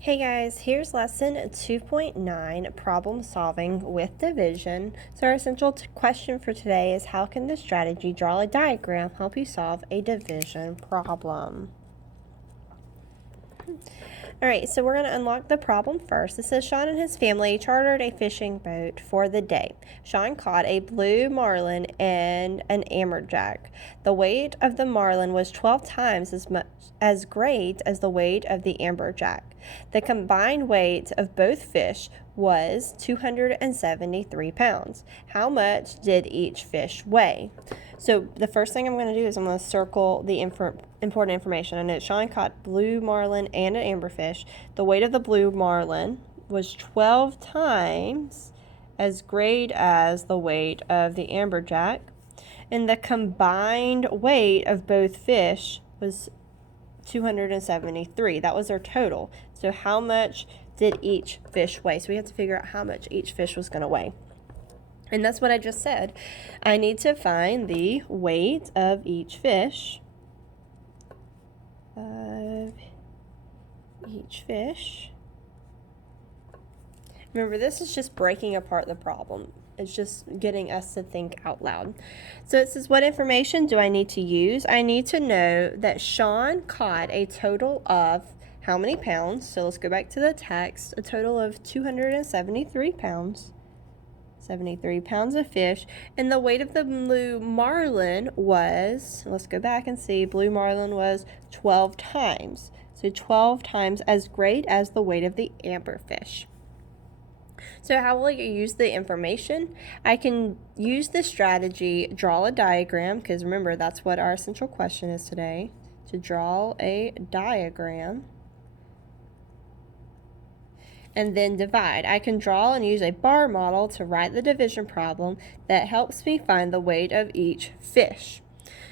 Hey guys, here's lesson 2.9, problem solving with division. So our essential question for today is, how can this strategy, draw a diagram, help you solve a division problem? All right, so we're going to unlock the problem first. It says Sean and his family chartered a fishing boat for the day. Sean caught a blue marlin and an amberjack. The weight of the marlin was 12 times as great as the weight of the amberjack. The combined weight of both fish was 273 pounds. How much did each fish weigh? So the first thing I'm going to do is I'm going to circle the important information. I know Sean caught blue marlin and an amberfish. The weight of the blue marlin was 12 times as great as the weight of the amberjack. And the combined weight of both fish was 273. That was their total. So how much did each fish weigh? So we have to figure out how much each fish was going to weigh. And that's what I just said. I need to find the weight of each fish. Remember, this is just breaking apart the problem. It's just getting us to think out loud. So it says, what information do I need to use? I need to know that Sean caught a total of how many pounds? So let's go back to the text. A total of 273 pounds. 73 pounds of fish. And the weight of the blue marlin was, let's go back and see, blue marlin was 12 times. So 12 times as great as the weight of the amberfish. So how will you use the information? I can use the strategy, draw a diagram, because remember, that's what our essential question is today, to draw a diagram. And then divide. I can draw and use a bar model to write the division problem that helps me find the weight of each fish.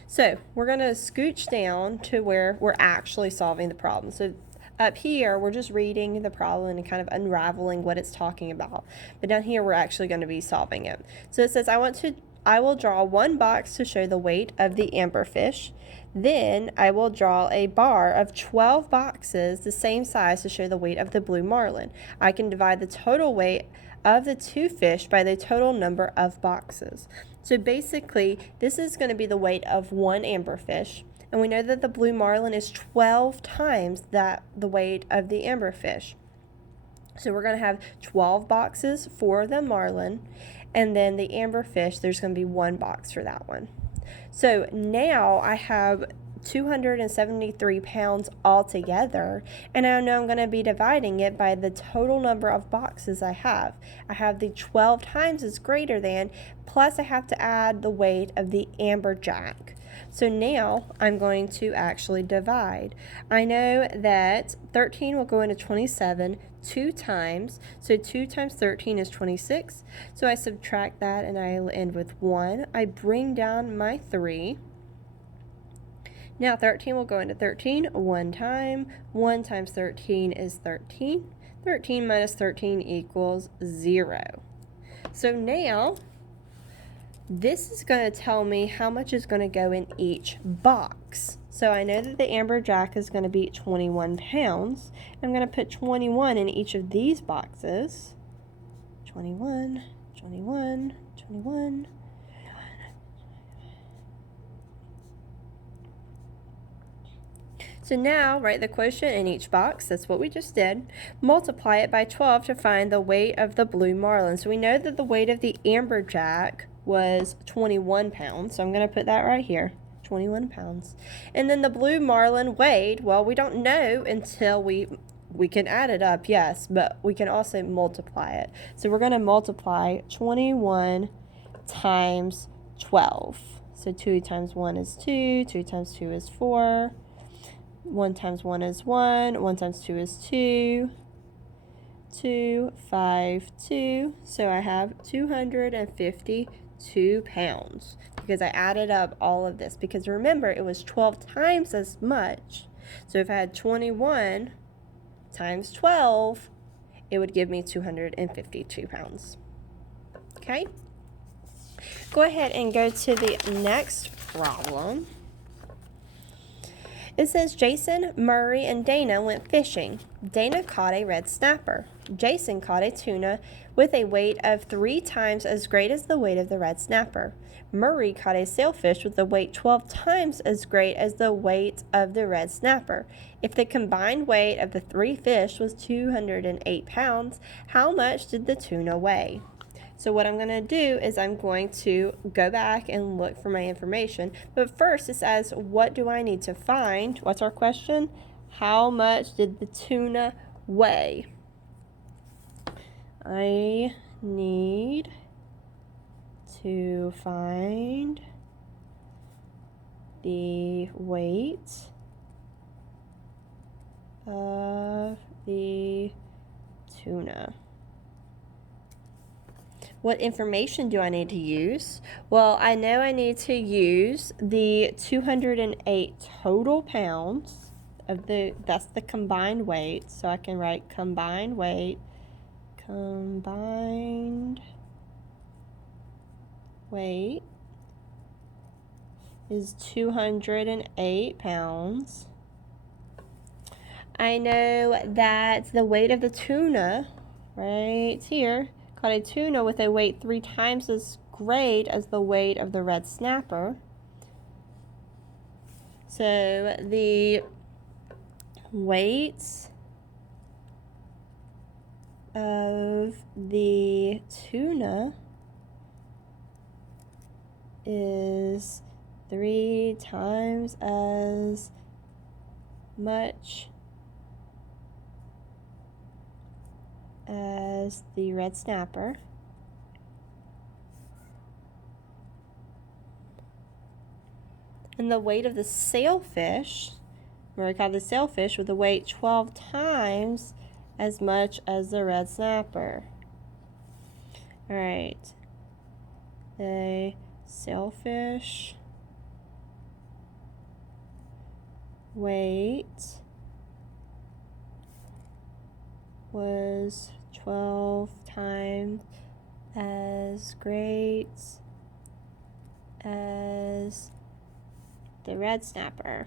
So we're going to scooch down to where we're actually solving the problem. So up here, we're just reading the problem and kind of unraveling what it's talking about. But down here, we're actually going to be solving it. So it says, I will draw one box to show the weight of the amberfish. Then I will draw a bar of 12 boxes the same size to show the weight of the blue marlin. I can divide the total weight of the two fish by the total number of boxes. So basically, this is going to be the weight of one amberfish. And we know that the blue marlin is 12 times the weight of the amberfish. So we're going to have 12 boxes for the marlin, and then the amberfish, there's going to be one box for that one. So now I have 273 pounds altogether, and I know I'm going to be dividing it by the total number of boxes I have. I have the 12 times is greater than, plus I have to add the weight of the amberjack. So now I'm going to actually divide. I know that 13 will go into 27 2 times. So 2 times 13 is 26. So I subtract that and I end with 1. I bring down my 3. Now 13 will go into 13 one time. 1 times 13 is 13. 13 minus 13 equals 0. So now this is going to tell me how much is going to go in each box. So I know that the amberjack is going to be 21 pounds. I'm going to put 21 in each of these boxes. 21, 21, 21. So now write the quotient in each box. That's what we just did. Multiply it by 12 to find the weight of the blue marlin. So we know that the weight of the amberjack was 21 pounds. So I'm going to put that right here, 21 pounds. And then the blue marlin weighed, well, we don't know until we can add it up, yes, but we can also multiply it. So we're going to multiply 21 times 12. So 2 times 1 is 2, 2 times 2 is 4. 1 times 1 is 1, 1 times 2 is 2, 2, 5, 2. So I have 252 pounds because I added up all of this. Because remember, it was 12 times as much. So if I had 21 times 12, it would give me 252 pounds. Okay? Go ahead and go to the next problem. It says Jason, Murray, and Dana went fishing. Dana caught a red snapper. Jason caught a tuna with a weight of 3 times as great as the weight of the red snapper. Murray caught a sailfish with a weight 12 times as great as the weight of the red snapper. If the combined weight of the 3 fish was 208 pounds, how much did the tuna weigh? So what I'm going to do is I'm going to go back and look for my information. But first it says, what do I need to find? What's our question? How much did the tuna weigh? I need to find the weight of the tuna. What information do I need to use? Well, I know I need to use the 208 total pounds of that's the combined weight. So I can write combined weight is 208 pounds. I know that the weight of the tuna, right here, caught a tuna with a weight 3 times as great as the weight of the red snapper. So the weight of the tuna is 3 times as much as the red snapper. And the weight of the sailfish, where I caught the sailfish with a weight 12 times as much as the red snapper. All right, the sailfish weight was 12 times as great as the red snapper.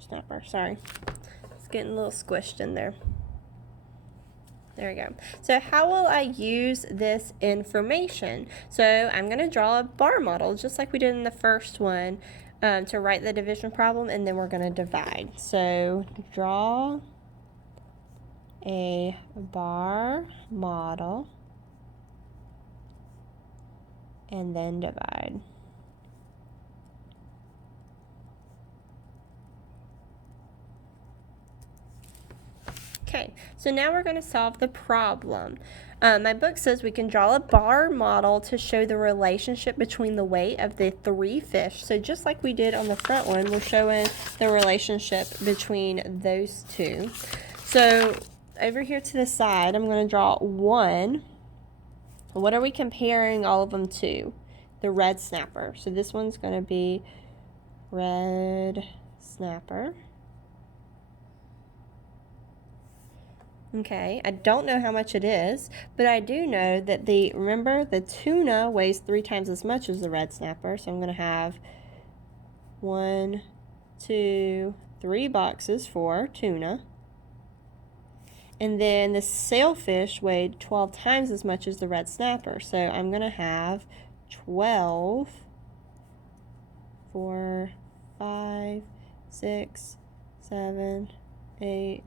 Snapper, sorry. It's getting a little squished in there. There we go. So how will I use this information? So I'm going to draw a bar model just like we did in the first one to write the division problem, and then we're going to divide. So draw a bar model and then divide. Okay, so now we're going to solve the problem. My book says we can draw a bar model to show the relationship between the weight of the 3 fish. So just like we did on the front one, we're showing the relationship between those two. So over here to the side, I'm going to draw 1. What are we comparing all of them to? The red snapper. So this one's going to be red snapper. Okay, I don't know how much it is, but I do know that remember the tuna weighs 3 times as much as the red snapper, so I'm going to have 1, 2, 3 boxes for tuna. And then the sailfish weighed 12 times as much as the red snapper, so I'm going to have 12, 4, 5, 6, 7, 8,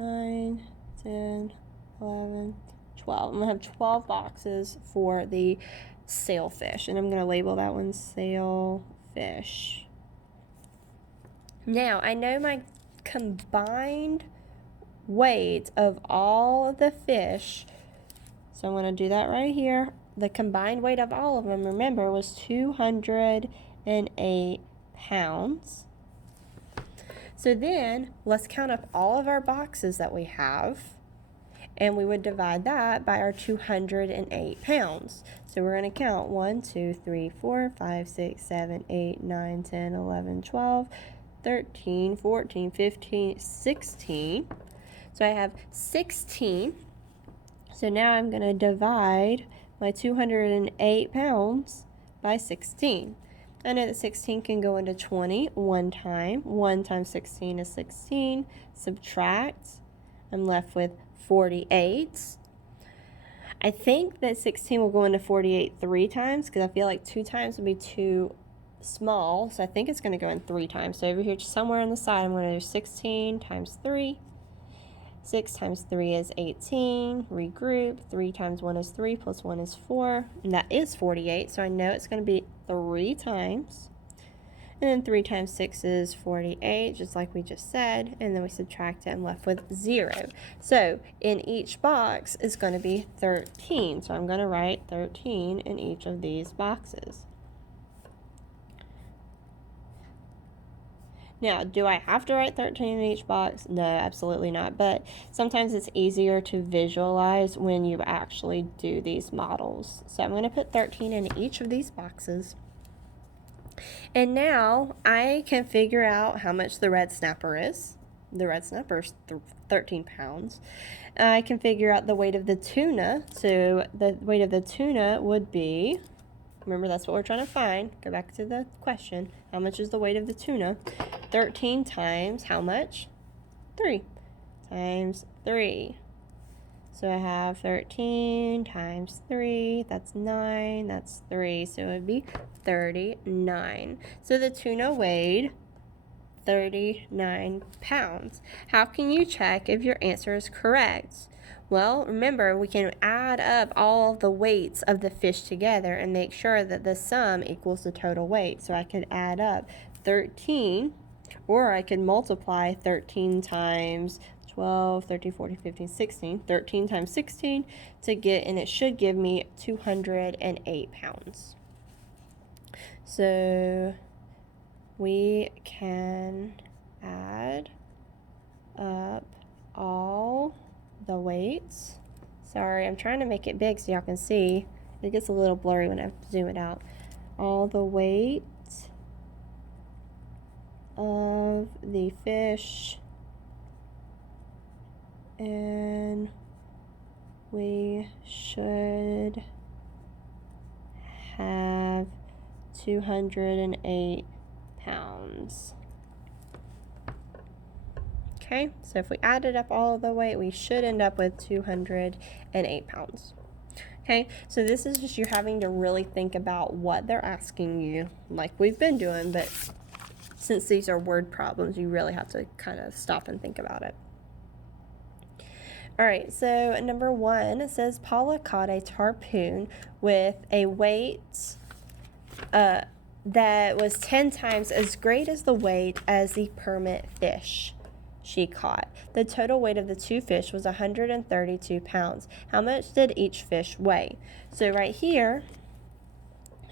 9, 10, 11, 12. I'm going to have 12 boxes for the sailfish, and I'm going to label that one sailfish. Now, I know my combined weight of all of the fish, so I'm going to do that right here. The combined weight of all of them, remember, was 208 pounds. So then, let's count up all of our boxes that we have, and we would divide that by our 208 pounds. So we're going to count 1, 2, 3, 4, 5, 6, 7, 8, 9, 10, 11, 12, 13, 14, 15, 16. So I have 16. So now I'm going to divide my 208 pounds by 16. I know that 16 can go into 20 one time. 1 times 16 is 16. Subtract. I'm left with 48. I think that 16 will go into 48 3 times because I feel like 2 times would be too small. So I think it's going to go in 3 times. So over here somewhere on the side, I'm going to do 16 times 3. 6 times 3 is 18. Regroup. 3 times 1 is 3 plus 1 is 4. And that is 48. So I know it's going to be 3 times. And then 3 times 6 is 48, just like we just said. And then we subtract it and left with 0. So in each box is going to be 13. So I'm going to write 13 in each of these boxes. Now, do I have to write 13 in each box? No, absolutely not. But sometimes it's easier to visualize when you actually do these models. So I'm going to put 13 in each of these boxes. And now I can figure out how much the red snapper is. The red snapper is 13 pounds. I can figure out the weight of the tuna. So the weight of the tuna would be, remember that's what we're trying to find. Go back to the question. How much is the weight of the tuna? 13 times how much? 3 times 3. So I have 13 times 3, that's 9, that's 3, so it would be 39. So the tuna weighed 39 pounds. How can you check if your answer is correct? Well, remember, we can add up all of the weights of the fish together and make sure that the sum equals the total weight. So I could add up 13, or I could multiply 13 times 12, 13, 14, 15, 16, 13 times 16 to get, and it should give me 208 pounds. So we can add up all the weights. Sorry, I'm trying to make it big so y'all can see. It gets a little blurry when I zoom it out. All the weight of the fish, and we should have 208 pounds. Okay, so if we added up all of the weight, we should end up with 208 pounds. Okay, so this is just you having to really think about what they're asking you, like we've been doing, but since these are word problems, you really have to kind of stop and think about it. All right, so number 1, it says Paula caught a tarpon with a weight that was 10 times as great as the weight as the permit fish she caught. The total weight of the 2 fish was 132 pounds. How much did each fish weigh? So right here,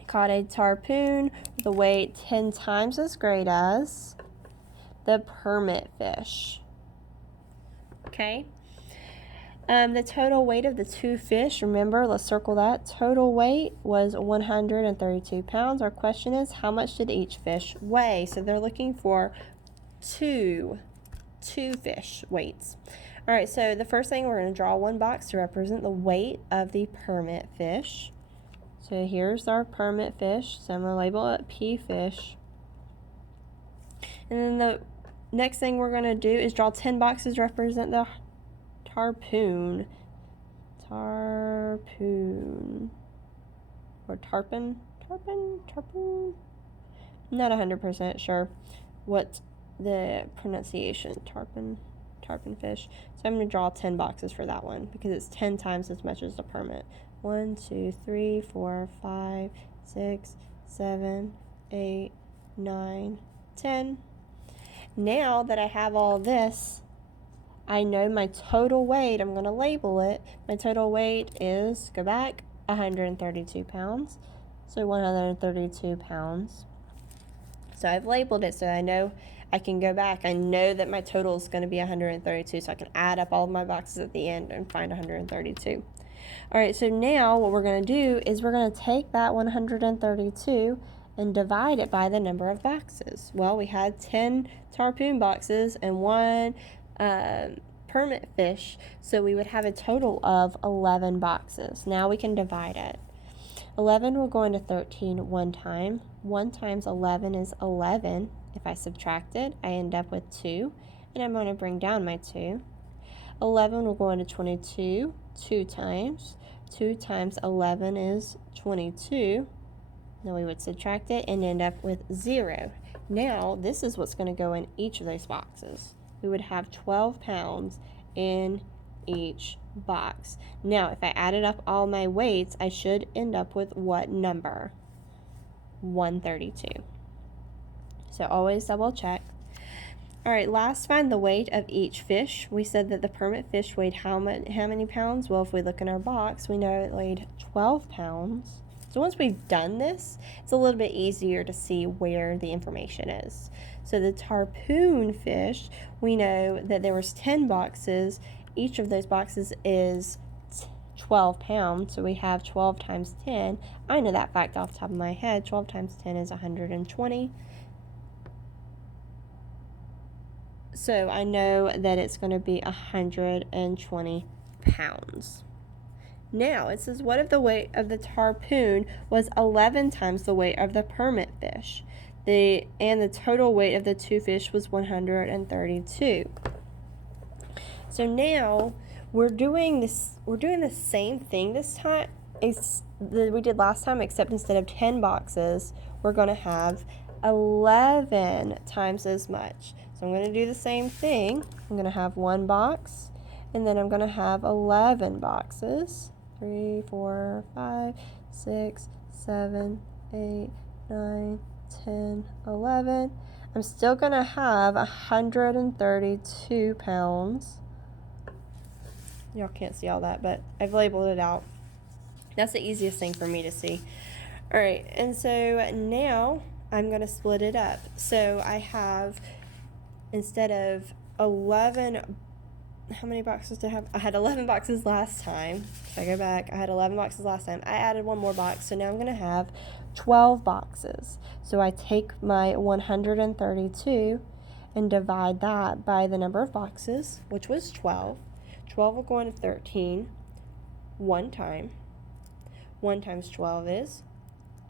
caught a tarpon with a weight 10 times as great as the permit fish. Okay. The total weight of the 2 fish, remember, let's circle that. Total weight was 132 pounds. Our question is, how much did each fish weigh? So they're looking for two fish weights. All right, so the first thing, we're going to draw one box to represent the weight of the permit fish. So here's our permit fish. So I'm going to label it P fish. And then the next thing we're going to do is draw 10 boxes to represent the tarpon. Tarpon. Or tarpon? Tarpon? Not 100% sure what the pronunciation. Tarpon fish. So I'm going to draw 10 boxes for that one because it's 10 times as much as the permit. 1, 2, 3, 4, 5, 6, 7, 8, 9, 10. Now that I have all this, I know my total weight. I'm going to label it. My total weight is, go back, 132 pounds. So 132 pounds. So I've labeled it so I know I can go back. I know that my total is going to be 132, so I can add up all of my boxes at the end and find 132. All right, so now what we're going to do is we're going to take that 132 and divide it by the number of boxes. Well, we had 10 tarpon boxes and 1 permit fish, so we would have a total of 11 boxes. Now we can divide it. 11 will go into 13 one time. 1 times 11 is 11. If I subtract it, I end up with 2, and I'm going to bring down my 2. 11 will go into 22 2 times. 2 times 11 is 22. Now we would subtract it and end up with 0. Now, this is what's going to go in each of those boxes. We would have 12 pounds in each box. Now, if I added up all my weights, I should end up with what number? 132. So always double check. All right, last, find the weight of each fish. We said that the permit fish weighed how many pounds? Well, if we look in our box, we know it weighed 12 pounds. So once we've done this, it's a little bit easier to see where the information is. So the tarpon fish, we know that there was 10 boxes. Each of those boxes is 12 pounds, so we have 12 times 10. I know that fact off the top of my head. 12 times 10 is 120. So I know that it's going to be 120 pounds. Now, it says, what if the weight of the tarpon was 11 times the weight of the permit fish? And the total weight of the two fish was 132. So now we're doing the same thing this time that we did last time, except instead of 10 boxes, we're going to have 11 times as much. So I'm going to do the same thing. I'm going to have 1 box, and then I'm going to have 11 boxes. 3, 4, 5, 6, 7, 8, 9, 10, 11. I'm still going to have 132 pounds. Y'all can't see all that, but I've labeled it out. That's the easiest thing for me to see. All right, and so now I'm going to split it up. So I have, instead of 11, how many boxes do I have? I had 11 boxes last time. If I go back, I had 11 boxes last time. I added 1 more box, so now I'm going to have 12 boxes. So I take my 132 and divide that by the number of boxes, which was 12. 12 will go into 13 one time. 1 times 12 is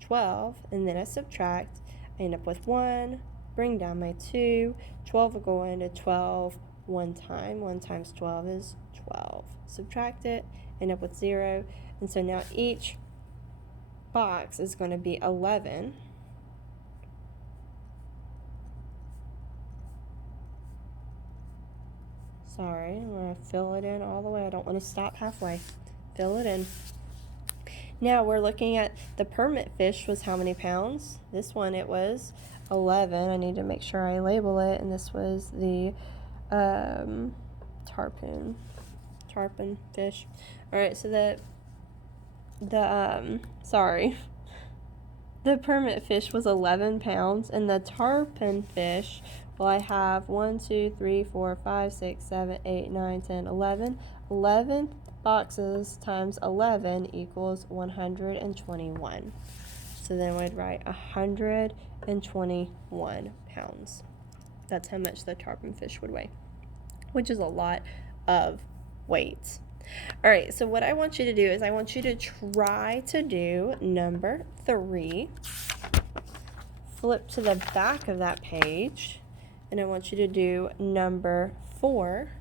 12, and then I subtract. I end up with 1, bring down my 2. 12 will go into 12 one time. 1 times 12 is 12. Subtract it, end up with 0. And so now each box is going to be 11. Sorry, I'm going to fill it in all the way. I don't want to stop halfway. Fill it in. Now we're looking at the permit fish was how many pounds? This one, it was 11. I need to make sure I label it. And this was the tarpon fish. All right, so the permit fish was 11 pounds, and the tarpon fish, well, I have 1, 2, 3, 4, 5, 6, 7, 8, 9, 10, 11. 11 boxes times 11 equals 121. So then we'd write 121 pounds. That's how much the tarpon fish would weigh, which is a lot of weight. All right, so what I want you to do is I want you to try to do number 3. Flip to the back of that page, and I want you to do number 4,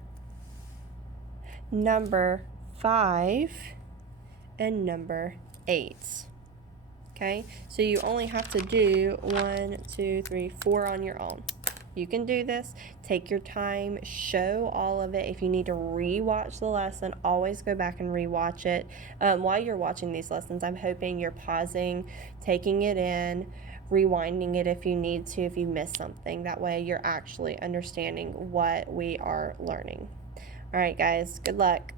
number 5, and number 8. Okay, so you only have to do 1, 2, 3, 4 on your own. You can do this. Take your time. Show all of it. If you need to re-watch the lesson, always go back and re-watch it. While you're watching these lessons, I'm hoping you're pausing, taking it in, rewinding it if you need to, if you missed something. That way you're actually understanding what we are learning. All right, guys, good luck.